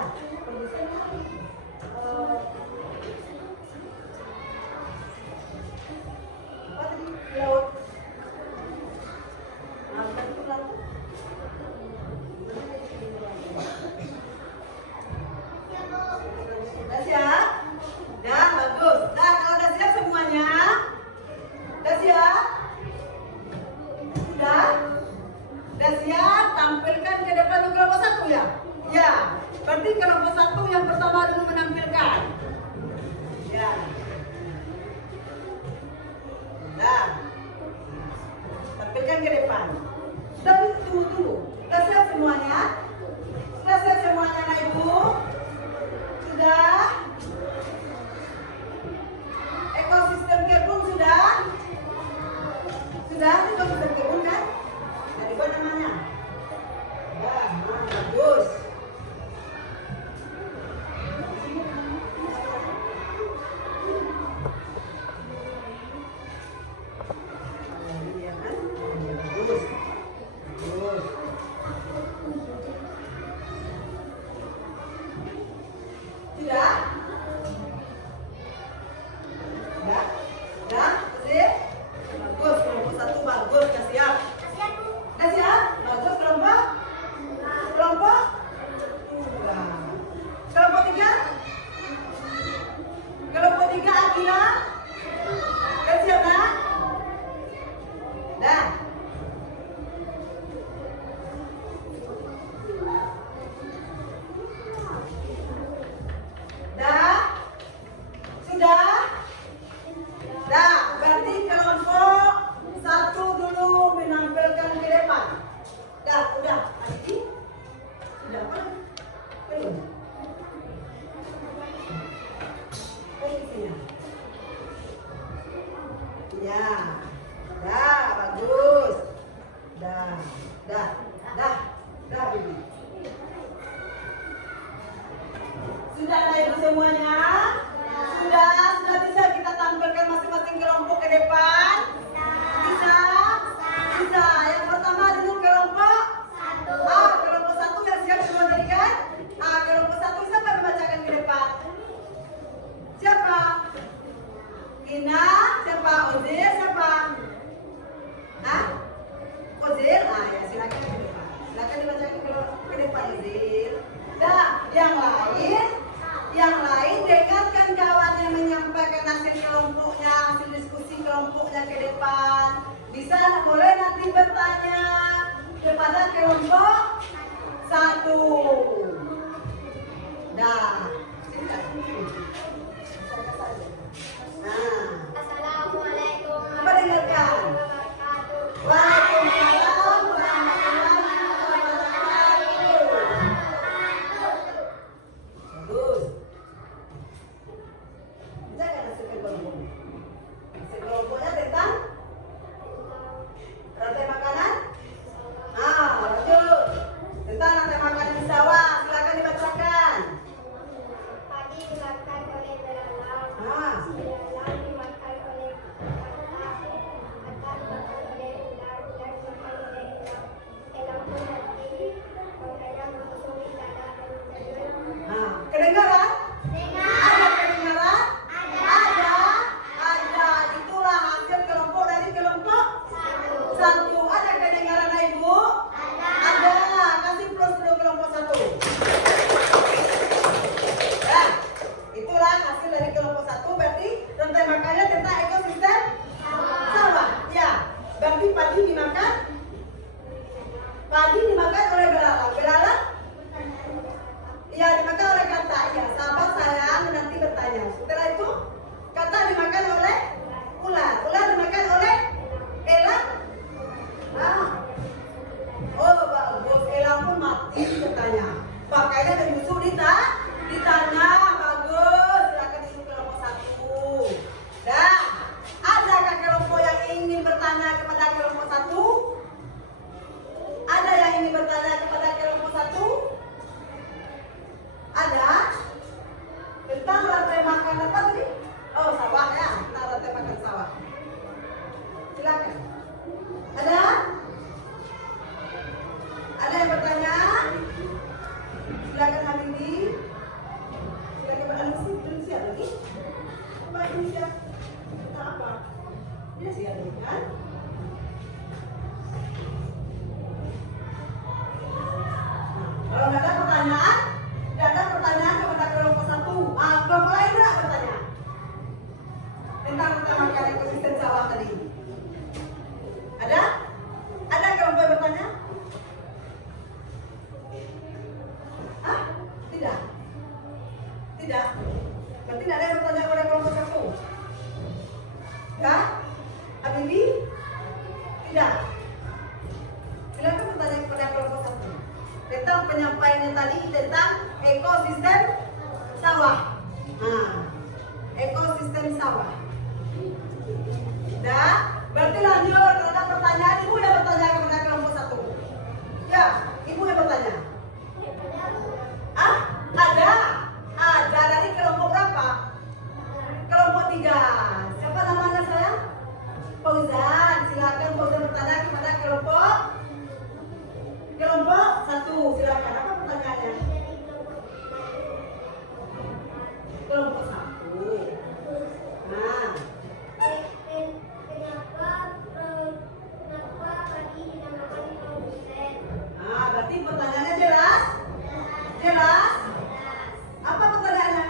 apa tadi? Laut. Bentuk laut. Udah siap? Udah, bagus. Nah, kalau udah siap semuanya? Udah siap? Sudah? Udah siap? Tampilkan ke depan kelompok 1 ya? Ya. Berarti kelompok 1 yang pertama dulu menampilkan. Ya. Nah. Tampilkan ke depan. Dan tunggu dulu. Udah siap semuanya? Sudah siap semuanya, anak ibu? Sudah? Ekosistem kebun sudah? Sudah ekosistem kebun kan? Dari mana namanya? Ya, bagus. Iya kan? Bagus. Bagus. Sudah? Ya, ya, sip. Bagus, kelompok 1 bagus, udah siap. Udah siap? Bagus kelompok? Kelompok? Kelompok 3? Kelompok 3 Adila? Udah siap nak? Dah. Dah? Sudah? Dah, berarti kelompok 1 dulu menampilkan ke depan. Dah, udah. Aditi? Sudah apa? Belum? Posisinya. Ya. Dah, bagus. Dah, Bibi. Sudah ada ibu semuanya? Sudah bisa kita tampilkan masing-masing kelompok ke depan? Bisa? Bisa. Yang pertama dulu kelompok 1. Kelompok 1 yang siap semua tadi kan? Kelompok 1 siapa membacakan ke depan? Siapa? Ina? Siapa? Ozil? Siapa? Ozil? Ya silakan ke depan. Silakan dibacakan ke depan Ozil. Nah, yang lain dengarkan kawan yang menyampaikan hasil kelompoknya, hasil diskusi kelompoknya ke depan. Bisa boleh nanti bertanya kepada kelompok 1. Nah, Assalamualaikum coba dengarkan. Waalaikumsalam warahmatullahi wabarakatuh. Bagus. Bisa nggak hasil kelompoknya? Hasil kelompoknya tentang rantai makanan? satu. Ada kedengaran Ibu? Ada. Kasih plus dulu kelompok satu. Ya, itulah hasil dari kelompok satu. Berarti rantai makannya tentang ekosistem sawah. Ya, berarti padi dimakan oleh belalang. Belalang? Iya, dimakan oleh kata. Ya, sahabat saya nanti bertanya. Setelah itu, kata dimakan oleh ular. Ular dimakan oleh elang. Oh bagus, elang pun mati katanya. Pakainya dan musuh ditanya. Bagus, silakan ibu kelompok satu. Dan adakah kelompok yang ingin bertanya kepada kelompok satu? Ada yang ingin bertanya kepada kelompok satu? Ada? Tentang rantai makan apa tadi? Oh, sawah ya, tentang rantai makan sawah. Silakan. Ada? Ada yang bertanya? Silakan Habibie. Silakan Mbak Indonesia lagi. Mbak Indonesia. Tentang apa? Dia siap kan? Kalau nggak ada pertanyaan, kepada kelompok satu. Kelompok lain nggak bertanya tentang makan ekosistem sawah tadi? Ada? Ada kelompok yang bertanya? Hah? Tidak? Tidak? Berarti tidak ada yang bertanya kepada kelompok satu? Ya? Habibie? Tidak? Silakan bertanya kepada kelompok satu tentang penyampaiannya tadi tentang ekosistem sawah. Ekosistem sawah. Dah? Berarti lanjut, kalau ada pertanyaan, ibu yang bertanya kepada kelompok satu. Ya, ibu yang bertanya. Ada? Ada dari kelompok berapa? Kelompok 3. Siapa namanya saya? Fauzan. Silakan Fauzan bertanya kepada kelompok 1. Silakan. Apa pertanyaannya? Kelompok 1. Nah. Berarti pertanyaannya jelas? Jelas? Apa pertanyaannya?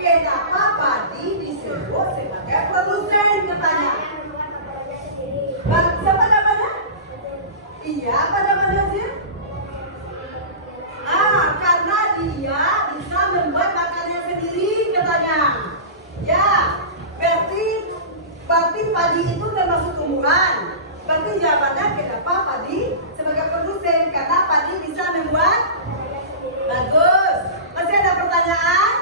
Kenapa padi disebut sebagai produsen katanya? Siapa namanya? Iya, apa namanya sih? Karena dia bisa membuat makanannya sendiri katanya. Ya, berarti padi itu termasuk tumbuhan. Berarti jawabannya kenapa padi sebagai produsen? Karena padi bisa membuat. Bagus. Masih ada pertanyaan?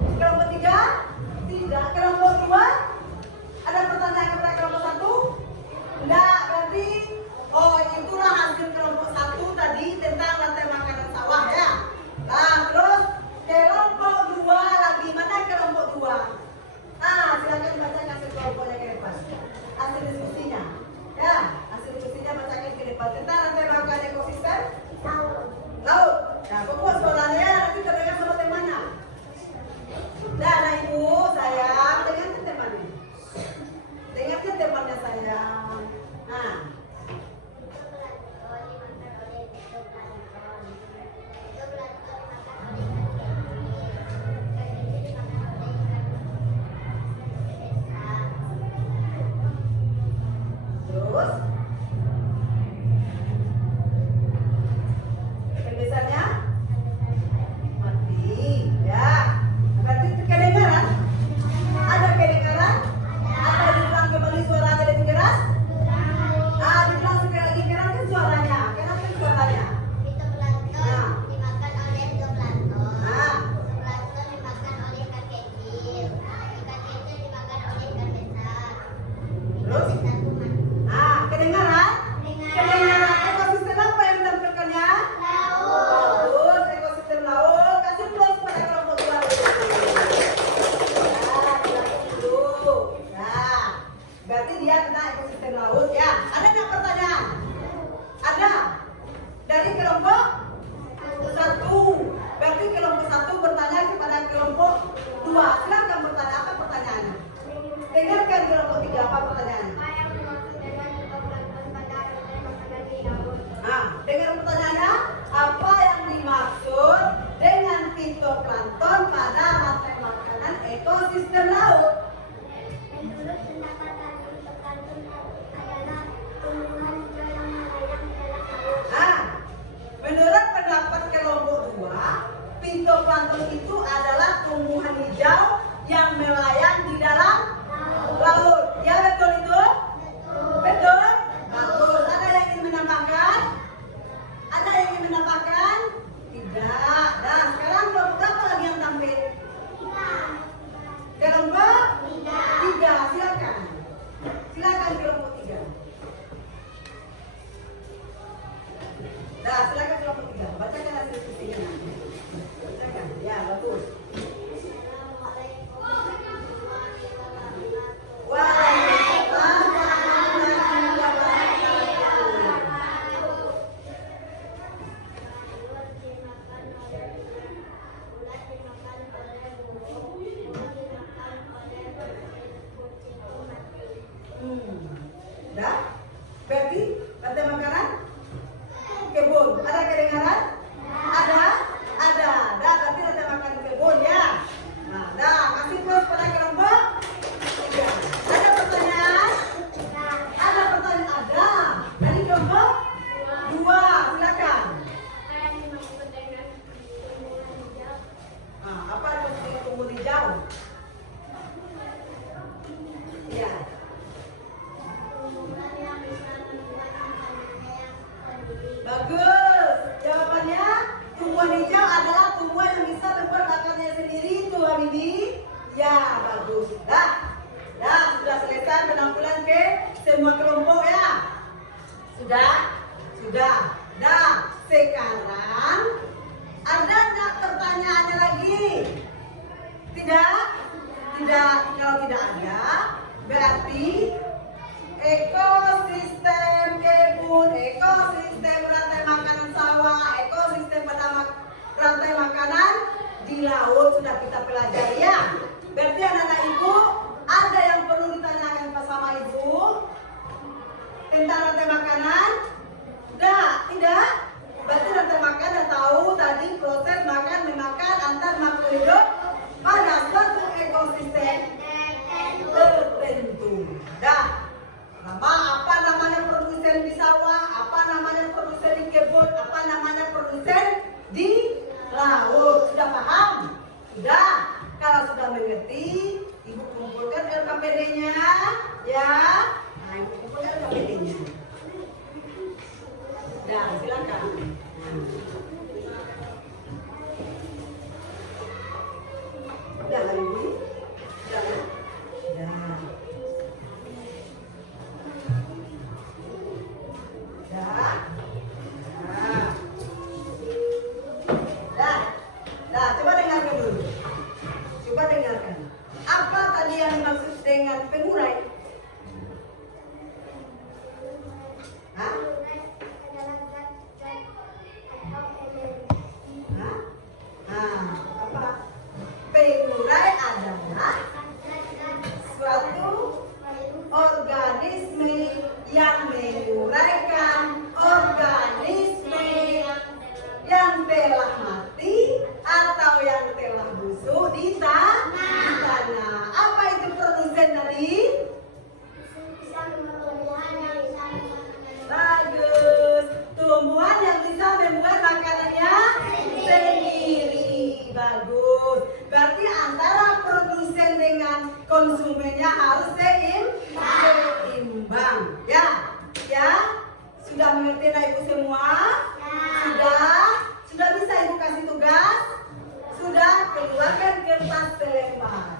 Kelompok 3? Tidak. Kelompok 2? Ada pertanyaan kepada kelompok 1? Tidak. Berarti itulah hasil kelompok 1 tadi tentang rantai makanan sawah ya. Nah, terus kelompok 2 lagi. Mana kelompok 2? Silakan baca hasil kelompoknya ke depan. Hasil diskusinya. Ya, hasil diskusinya bacakan ke depan tentang rantai makanan ekosistem laut. Nah, fokus suaranya nanti terdengar sama temannya. Dan ibu sayang, dengarkan temannya. Dengarkan temannya sayang. Nah. Terus penulisannya mati ya. Berarti kedengaran? Ada kedengaran? Apa dibilang kembali suaranya lebih keras? Dibilang sekali lagi keras kan suaranya. Kenapa suaranya? Dimakan oleh zooplankton. Zooplankton dimakan oleh ikan kecil. Ikan kecil dimakan oleh ikan besar. Terus? Kedengaran? Kedengaran. Ekosistem apa yang ditampilkannya? Bagus, ekosistem laut. Kasih plus pada kelompok 2 dulu. Nah, berarti dia tentang ekosistem laut ya. Ada nggak pertanyaan? Ada? Dari kelompok 1. Berarti kelompok 1 bertanya kepada kelompok 2. Silakan bertanya, apa pertanyaannya? Dengarkan kelompok 3, apa pertanyaannya? Apa yang dimaksud dengan Berarti rantai makanan kebun. Ada kedengaran? Ada? Ada. Dah, berarti rantai makanan kebun ya. Nah, dah, kasih plus pada kelompok 3. Ada pertanyaan? Ada pertanyaan? Ada. Dari kelompok 2, silakan. Nah, apa maksudnya tumbuh hijau? Ya. Bagus. Jawabannya tumbuhan hijau adalah tumbuhan yang bisa membuat akarnya sendiri itu, Habibie. Ya, bagus. Dah. Dah, sudah selesai penampilan ke semua kelompok ya. Sudah? Sudah. Dah, sekarang ada nggak pertanyaannya lagi? Tidak? Tidak. Kalau tidak ada, berarti ekosistem kebun, ekosistem rantai makanan sawah, ekosistem pada rantai makanan di laut sudah kita pelajari ya. Berarti anak-anak ibu, ada yang perlu ditanyakan sama ibu tentang rantai makanan? Tidak? Berarti rantai makanan sudah tahu tadi proses makan memakan antar makhluk hidup pada suatu ekosistem tertentu. Dah. Apa namanya produsen di sawah, apa namanya produsen di kebun, apa namanya produsen di laut. Sudah paham? Sudah. Kalau sudah mengerti, ibu kumpulkan LKPD-nya, ya. Nah, ibu kumpulkan LKPD-nya. Dah, silakan. Udah kan ibu? Udah kan? Udah. Dah, coba dengarkan dulu. Coba dengarkan. Apa tadi yang dimaksud dengan pengurai? Hah? Apa? Pengurai adalah suatu organisme yang menguraikan organisme yang telah mati atau yang telah busuk di tanah. Apa itu produsen tadi? Bagus. Tumbuhan yang bisa membuat makanannya sendiri. Bagus. Berarti antara produsen dengan konsumennya harus seimbang. Ya? Ya? Sudah mengerti ibu semua? Sudah bisa ibu kasih tugas? Sudah, keluarkan kertas selembar.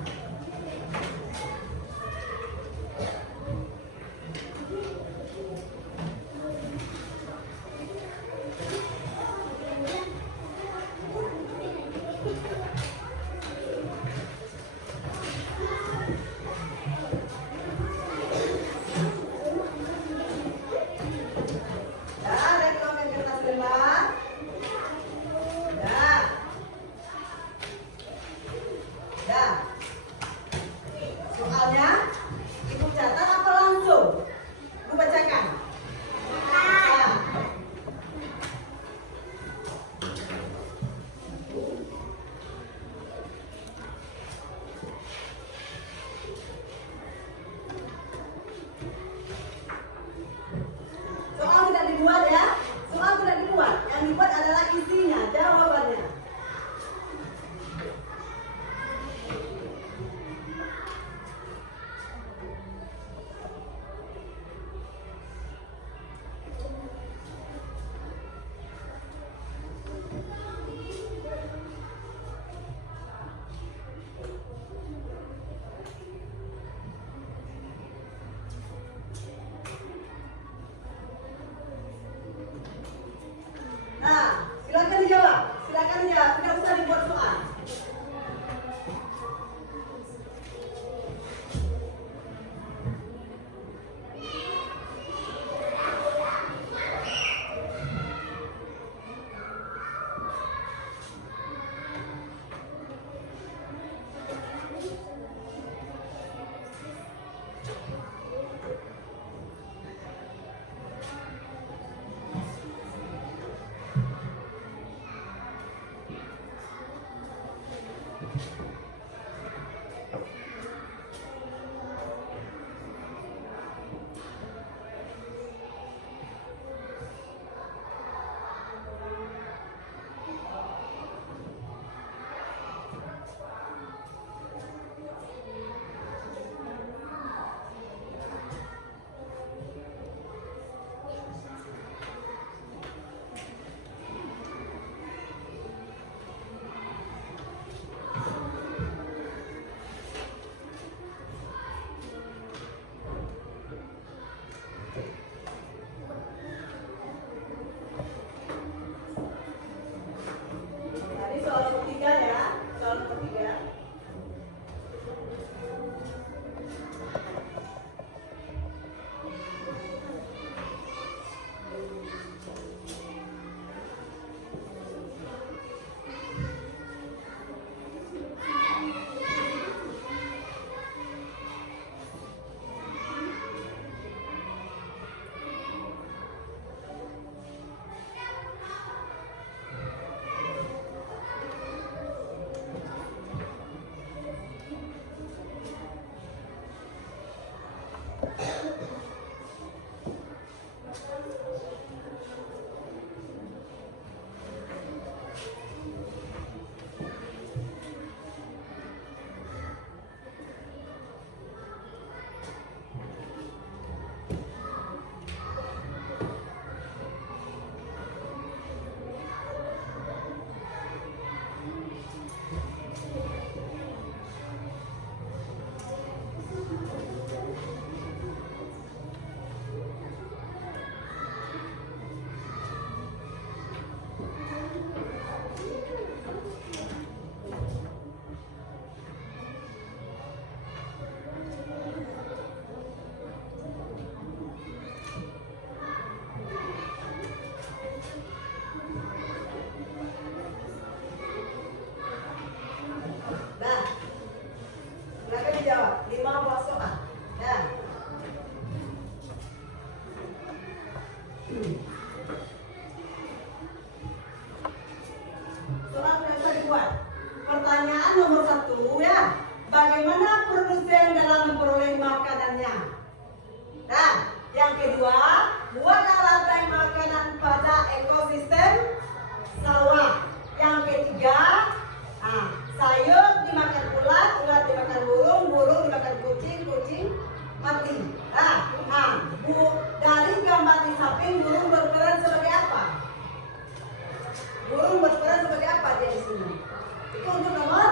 Itu untuk nomor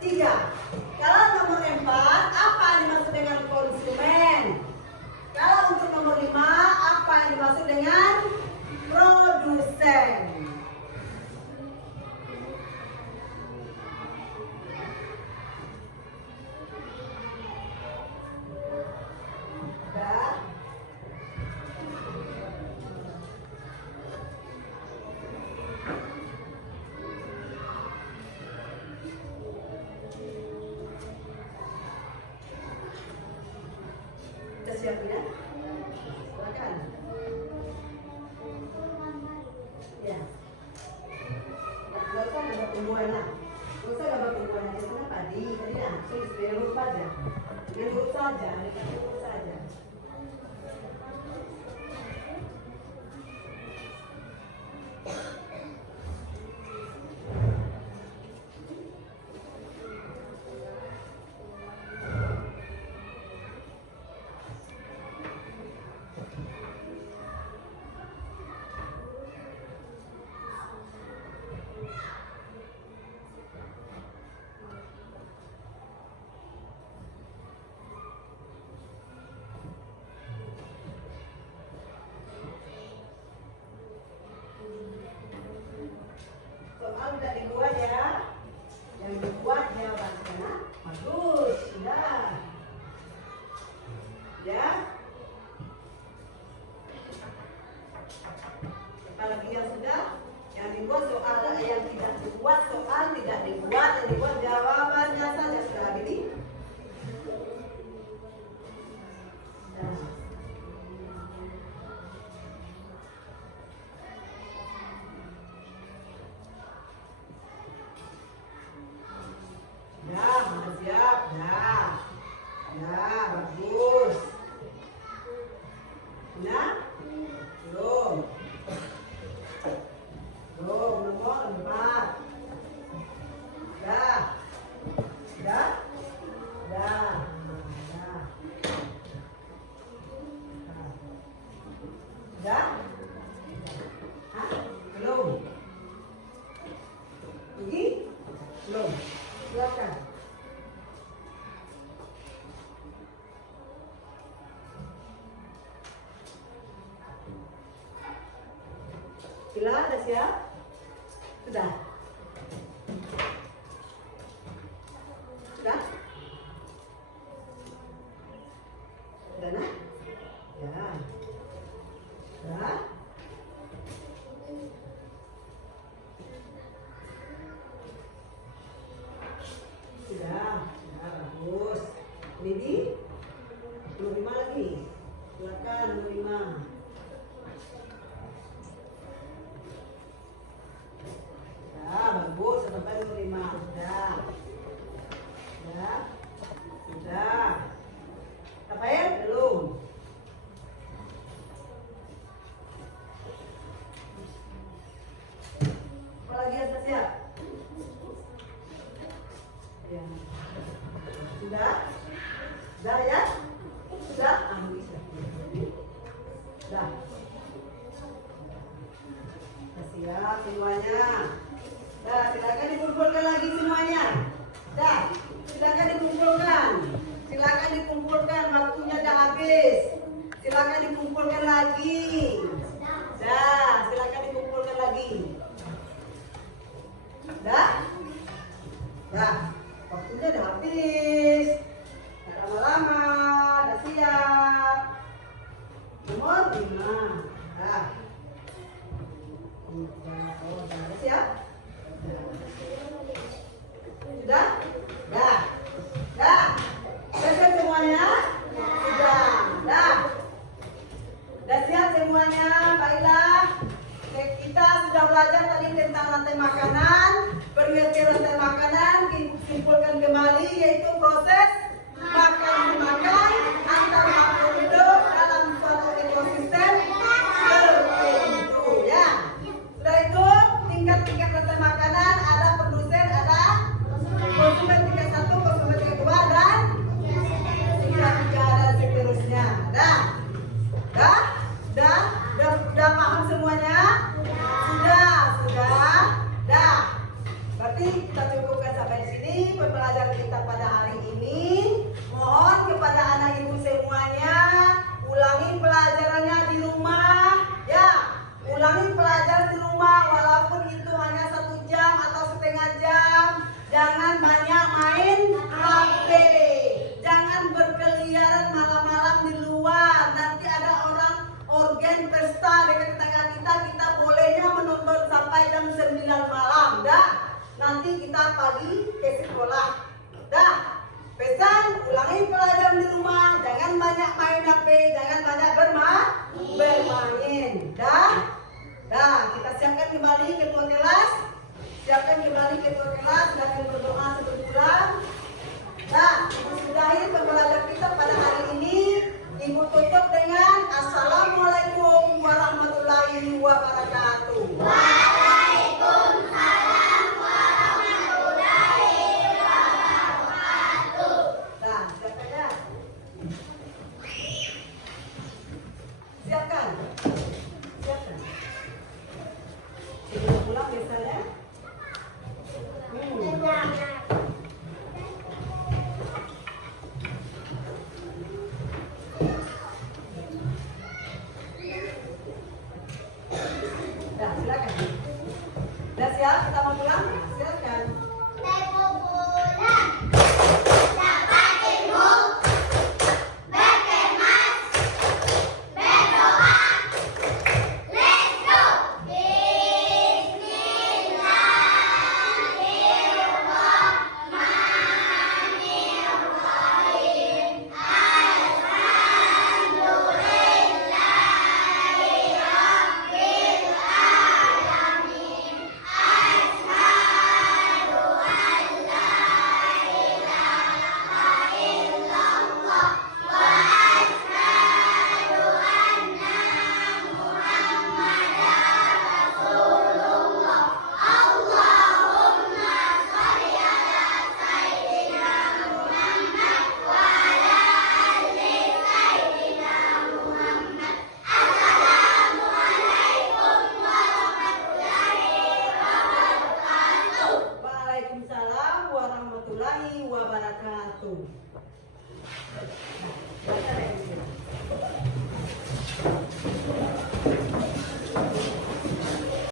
3. Kalau nomor 4, apa yang dimaksud dengan konsumen? Kalau untuk nomor 5, apa yang dimaksud dengan produsen? Sudah? Kita siap ya? Silakan. Ya. Gak usah gambar tumbuhan lah. Gak usah gambar tumbuhan aja sana tadi langsung yang lurus saja. Yang lurus saja, yang lurus saja. Soal tidak dibuat ya. Yang dibuat jawabannya bagus. Sudah. Ya. Apalagi yang sudah, yang dibuat soal, yang tidak dibuat soal, tidak dibuat, yang dibuat jawabannya saja sudah ini. Ya, siap, ya, ya, bagus. Ya, belum, nomor 4. Dah, dah, dah, dah, dah, hah, belum, pergi, belum. Silakan. Sila, sudah siap? Sudah? Sudah? Sudah nak? Ya. Sudah? Sudah, bagus. Ini nomor 5 lagi. Silakan nomor 5. Ya, bagus. Sampai nomor 5. Sudah. Ya. Sudah. Rafael, belum. Apa lagi yang sudah siap? Ya. Sudah? Sudah ya? Sudah? Bisa. Sudah. Sudah siap semuanya. Dah, silakan dikumpulkan lagi semuanya. Dah, silakan dikumpulkan. Silakan dikumpulkan, waktunya dah habis. Silakan dikumpulkan lagi. Dah, silakan dikumpulkan lagi. Dah? Dah. Waktunya udah habis. Gak lama-lama, udah siap. Nomor 5. Dah. Udah siap? Sudah? Dah. Dah. Sudah siap semuanya? Sudah. Dah. Sudah siap semuanya? Baiklah. Kita sudah belajar tadi tentang rantai makanan, pengertian rantai makanan, simpulkan kembali yaitu proses makan antar makhluk hidup dalam suatu ekosistem tertentu ya. Sudah itu tingkat-tingkat rantai makanan, ada produsen, ada konsumen tingkat 1, konsumen tingkat 2 dan tingkat 3 dan seterusnya. Sudah paham semuanya? Sudah. Berarti kita cukupkan jangan banyak bermain. Dah, kita siapkan kembali ketua kelas. Dan berdoa sebelum pulang. Nah, Ibu sudahi pembelajaran kita pada hari ini. Ibu tutup dengan Assalamualaikum warahmatullahi wabarakatuh.